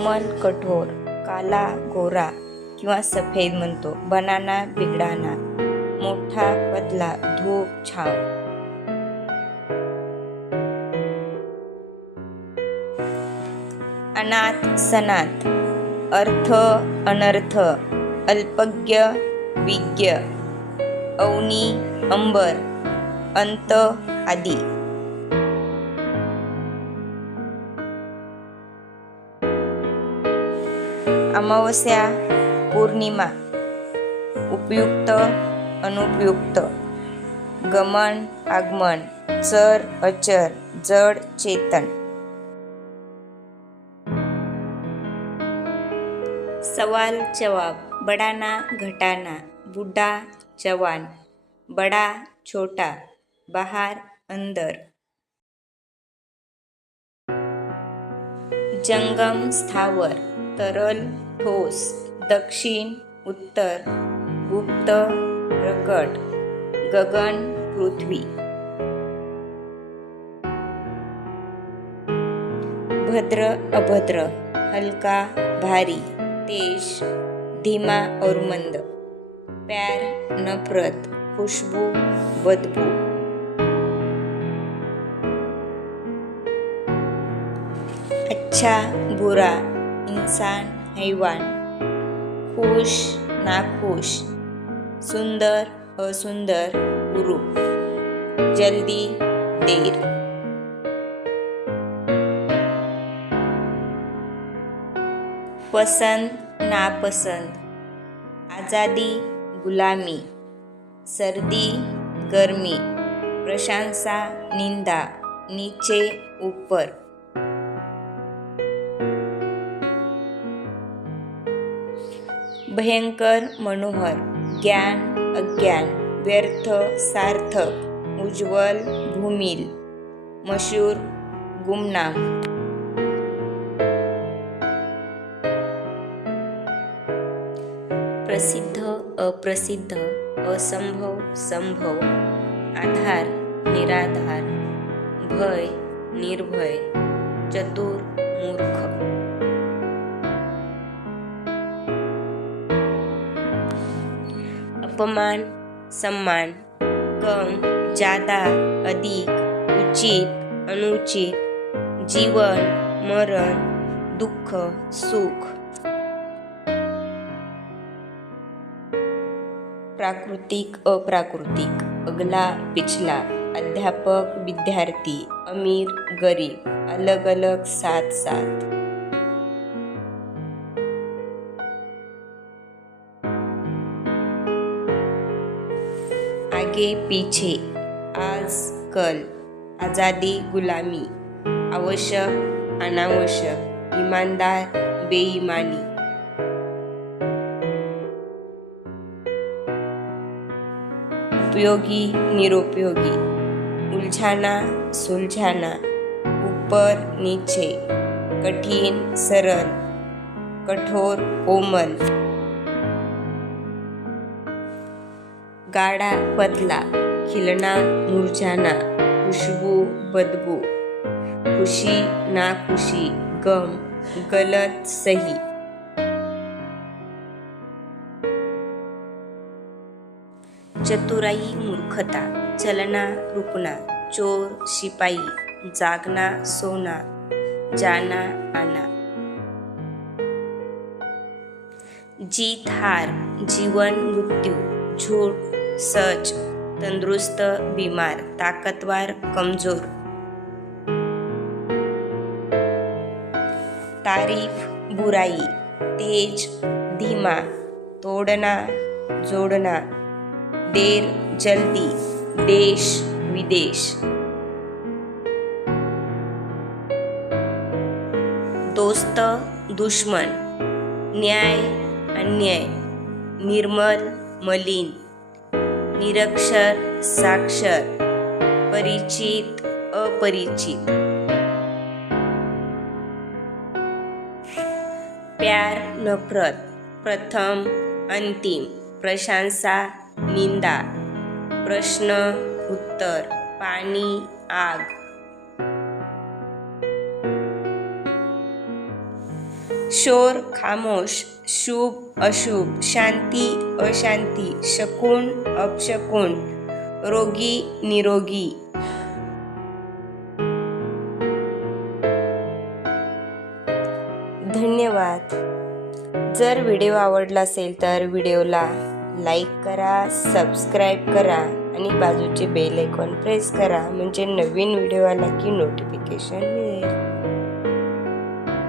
मन कठोर काला गोरा किंवा सफेद म्हणतो. बनाना बिगडाना मोठा पतला धूप छाव. अनाथ सनाथ. अर्थ अनर्थ. अल्पज्ञ विज्ञ. अवनी अंबर. अंत आदी. अमावस्या पौर्णिमा. उपयुक्त अनुपयुक्त. गमन आगमन. चर अचर. जड चेतन. सवाल जवाब. बडाना घटाना. बुड्ढा जवान. बडा छोटा. बाहर अंदर. जंगम स्थावर. तरल ठोस दक्षिण उत्तर गुप्त प्रकट गगन पृथ्वी. भद्र अभद्र हलका भारी तेज धीमा और मंद. प्यार नफरत खुशबू बदबू. अच्छा बुरा इंसान हैवान खुश नाखुश. सुंदर असुंदर गुरू जल्दी देर. पसंद नापसंद. आजादी गुलामी. सर्दी गर्मी. प्रशंसा निंदा. नीचे ऊपर. भयंकर मनोहर ज्ञान अज्ञान व्यर्थ सार्थक उज्ज्वल भूमिल मशूर गुमनाम. प्रसिद्ध अप्रसिद्ध असंभव संभव आधार निराधार भय निर्भय चतुर मूर्ख. अपमान सम्मान. कम जादा अधिक उचित अनुचित. जीवन मरण दुःख सुख. प्राकृतिक अप्राकृतिक. अगला पिछला. अध्यापक विद्यार्थी अमीर गरीब. अलग अलग साथ साथ आगे पीछे. आज कल आजादी गुलामी आवश्यक अनावश्यक ईमानदार बेईमानी. उपयोगी निरुपयोगी. उलझाना सुलझाना. ऊपर नीचे. कठीण सरल. कठोर कोमल. गाडा पतला खिलना मुरझाना खुशबू बदबू. खुशी ना खुशी गम गलत सही. चतुराई मूर्खता चलना रुकना चोर शिपाई जागना सोना जाना आना. जीत हार जीवन मृत्यू झूठ सच तंदुरुस्त बीमार ताकतवार कमजोर. तारीफ बुराई तेज धीमा तोडना जोडना देर जल्दी देश विदेश. दोस्त दुश्मन न्याय अन्याय निर्मल मलिन. निरक्षर साक्षर परिचित अपरिचित. प्यार नफरत प्रथम अंतिम प्रशंसा निंदा. प्रश्न उत्तर पाणी आग. शोर खामोश शुभ अशुभ शांती अशांती शकून अपशकून रोगी निरोगी. धन्यवाद. जर व्हिडिओ आवडला असेल तर व्हिडिओला लाईक करा सबस्क्राईब करा आणि बाजूचे बेल आयकॉन प्रेस करा म्हणजे नवीन व्हिडिओ आला की नोटिफिकेशन मिळेल.